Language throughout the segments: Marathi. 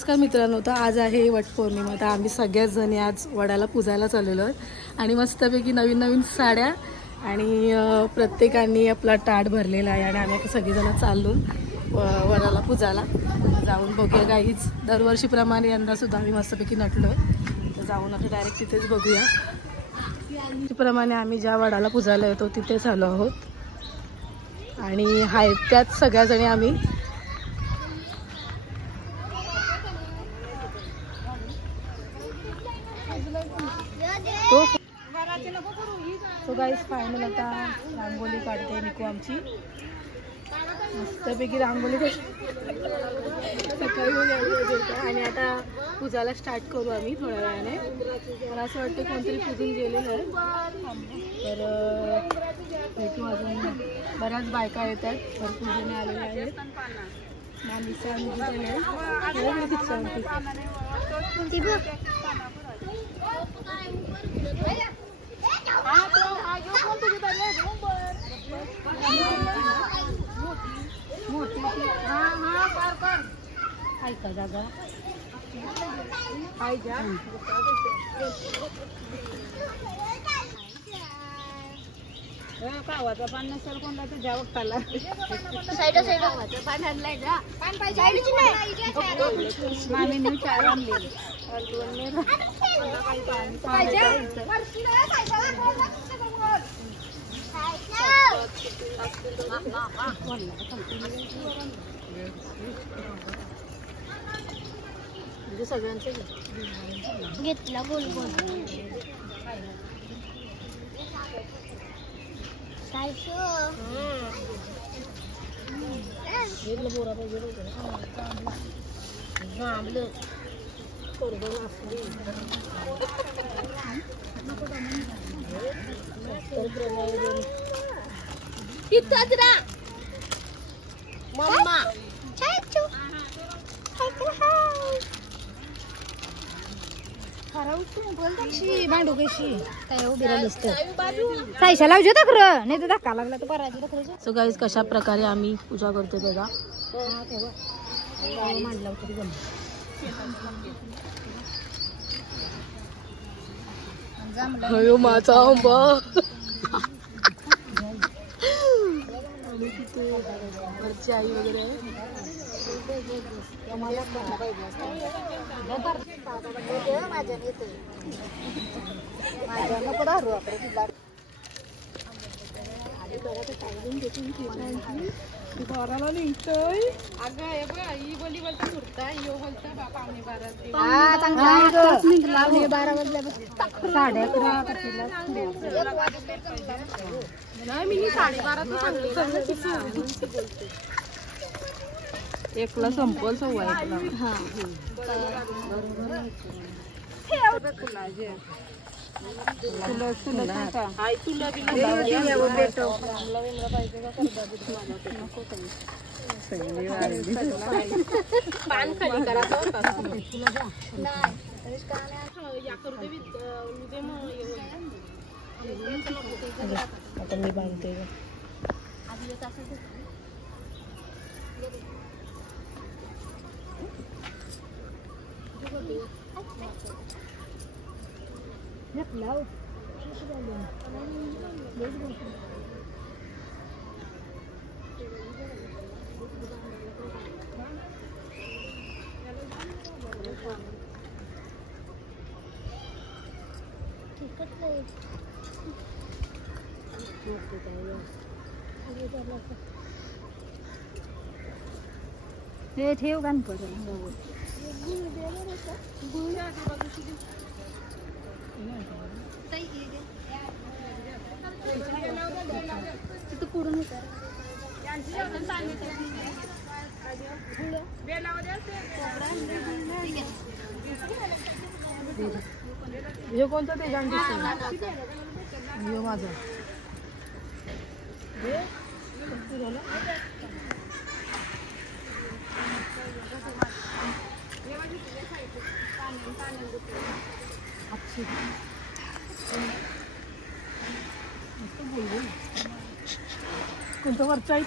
नमस्कार मित्रांनो, तर आज आहे वटपौर्णिमा. तर आम्ही सगळ्याच जणी आज वडाला पूजायला चाललेलो आहोत आणि मस्तपैकी नवीन नवीन साड्या आणि प्रत्येकाने आपला ताट भरलेला आहे आणि आम्ही सगळेजण चाललो वडाला पूजायला. जाऊन बघूया. काहीच दरवर्षीप्रमाणे यंदासुद्धा आम्ही मस्तपैकी नटलो आहे. तर जाऊन आता डायरेक्ट तिथेच बघूया. त्याप्रमाणे आम्ही ज्या वडाला पूजायला येतो तिथेच आलो आहोत आणि हाय त्याच सगळ्याजणी आम्ही तो गाईस फायनल आता रांगोली काढते निकू आमची. मस्तपैकी रांगोली सकाळी आणि आता पूजाला स्टार्ट करू आम्ही थोड्या वेळाने. मला असं वाटतं कोणतरी पूजून गेलेलं आहे. तर भेटू अजून बऱ्याच बायका येतात. तर पूजेने आलेल्या आहेत. ऐका जागा गावाचा पान नसेल कोणता तर जावं खाला साईड गावाचं पान आणलंय जा पान पाहिजे मामी मी चार आणले म्हणजे सगळ्यांचे घेतला गोल गोल बोरा पाहिजे मम्मा भांडू कशी काय उभी साईशा लावજો तर खरं नाही तर धक्का लागला तर करायचं. सो गाईज कशा प्रकारे आम्ही पूजा करतो बघा. मांडला तरी जमलं माझा आंबा घरची आई वगैरे घराला निघतोय. अगं हे बघ ही बोली बोलता मुर्ता यो बोलता पावणे 12 वाजल्यापासून 11:30 नाही मी 12:30 एकला संपल 1:15. हा पान खाली करा आता मी बांधते हे ठेव गाण पडेल पुढून हे कोणतं ते जाण माझा कोणतं वरचं आहे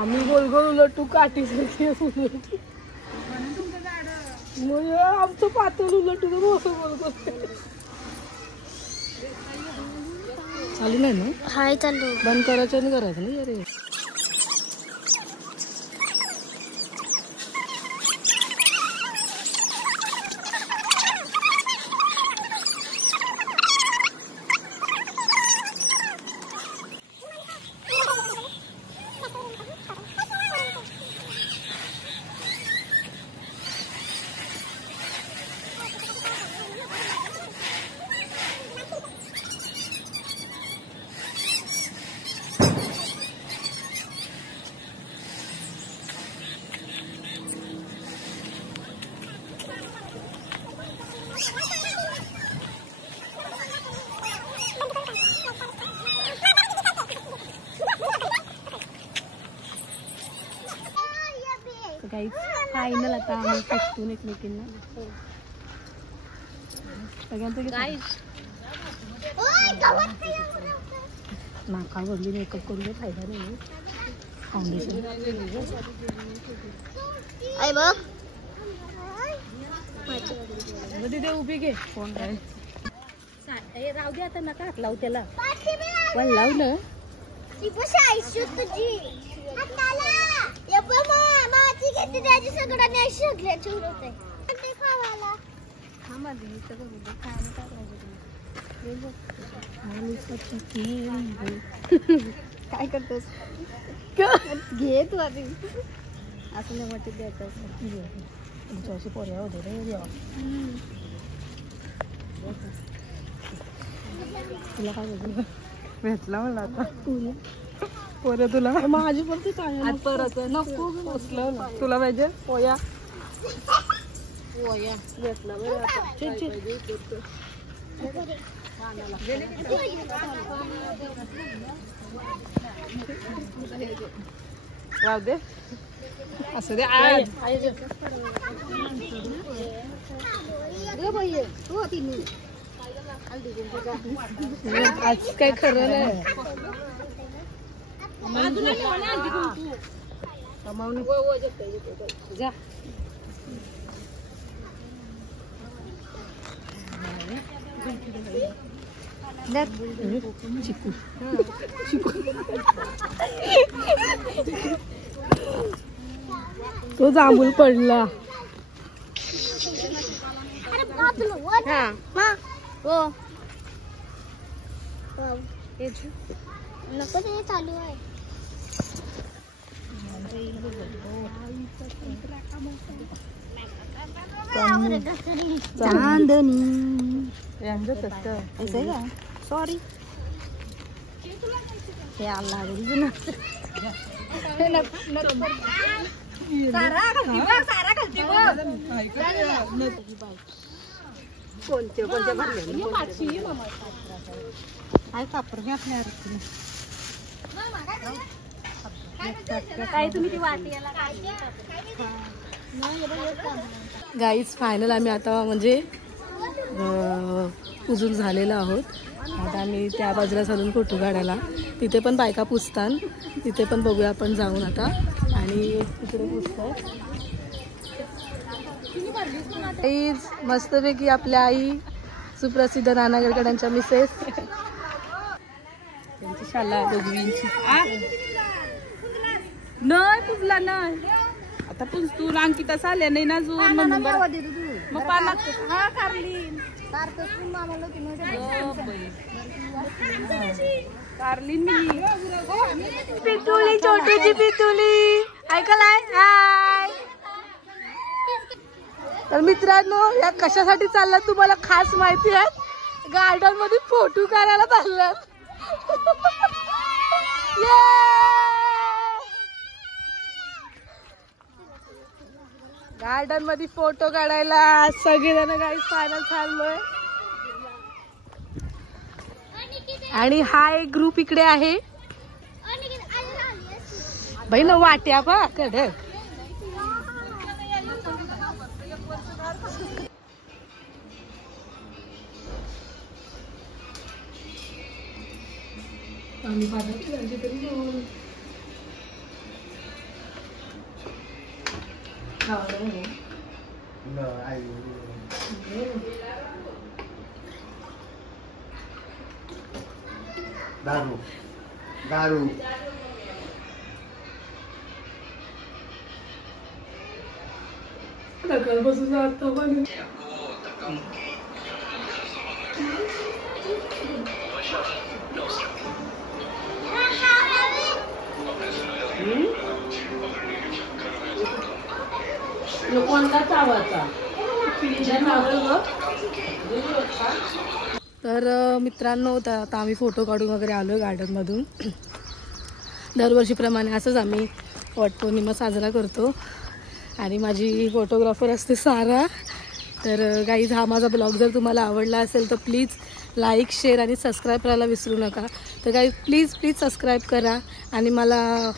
आम्ही गोल गोल उलटू काठीसारखी उलटू मग आमचं पातळ उलटू तर मोठं गोल गोल चालू नाही ना. हाय चालू. बंद करायचं आणि करायचं ना. अरे काही फायनल आता आम्ही पटकून एकमेकींना सगळ्यांचं नाका भरली मेकअप करून काही फायदा नाही. फाउंडेशन तिथे उभी घे. फोन राहू दे आता नका हात लावू त्याला. पण लावलं काय करतोस घे तू आधी असं नाही वाटत द्यायचं तुमच्या पोऱ्या होते रे देवा. तुला काय बोलतो भेटला मला आता पोऱ्या तुला माझी पण ती परत नको बसलं तुला पाहिजे पोया पोया भेटला बरं आता. राहू दे असं दे. आज काय खरं नाही. जा चिकू चिकू तो जांभूळ पडला. नको ते चालू आहे. सॉरी हे आला कोणते कोणते भरले काय कापर घातल्यावर काय तुम्ही ती वाटी गाईज फायनल आम्ही आता म्हणजे पुजून झालेलो आहोत. आता आम्ही त्या बाजूला चालून फोटो काढायला. तिथे पण बायका पुजतात. तिथे पण बघूया आपण जाऊन आता. आणि तिकडे पुजतात गाईज मस्तपैकी आपल्या आई सुप्रसिद्ध नानागरकडांच्या मिसेस त्यांची शाला दोघींची नाही पुजला नाही आता पुज तू अंकिता चालल्या नाही ना जू मग पाला कारलीन पितुली छोटीची पितुली ऐकलाय. हाय तर मित्रांनो या कशासाठी चाललात तुम्हाला खास माहिती आहे. गार्डन मध्ये फोटो काढायला चाललात. गार्डन मध्ये फोटो काढायला सगळेजण काही फायनल चाललोय. आणि हा एक ग्रुप इकडे आहे बाई न वाट्या बा कड. दारू दारू बसून जातो पण तर मित्रांनो आता आम्ही फोटो काढून वगैरे आलो गार्डनमधून. दरवर्षीप्रमाणे असंच आम्ही वटपौर्णिमा साजरा करतो आणि माझी फोटोग्राफर असते सारा. तर गाईज हा माझा ब्लॉग जर तुम्हाला आवडला असेल तर प्लीज लाईक शेअर आणि सबस्क्राईब करायला विसरू नका. तर गाईज प्लीज सबस्क्राईब करा आणि मला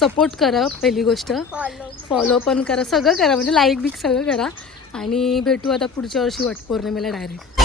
सपोर्ट करा. पहिली गोष्ट फॉलो पण करा, सगळं करा, म्हणजे लाईक बिक सगळं करा. आणि भेटू आता पुढच्या वर्षी वटपौर्णिमेला डायरेक्ट.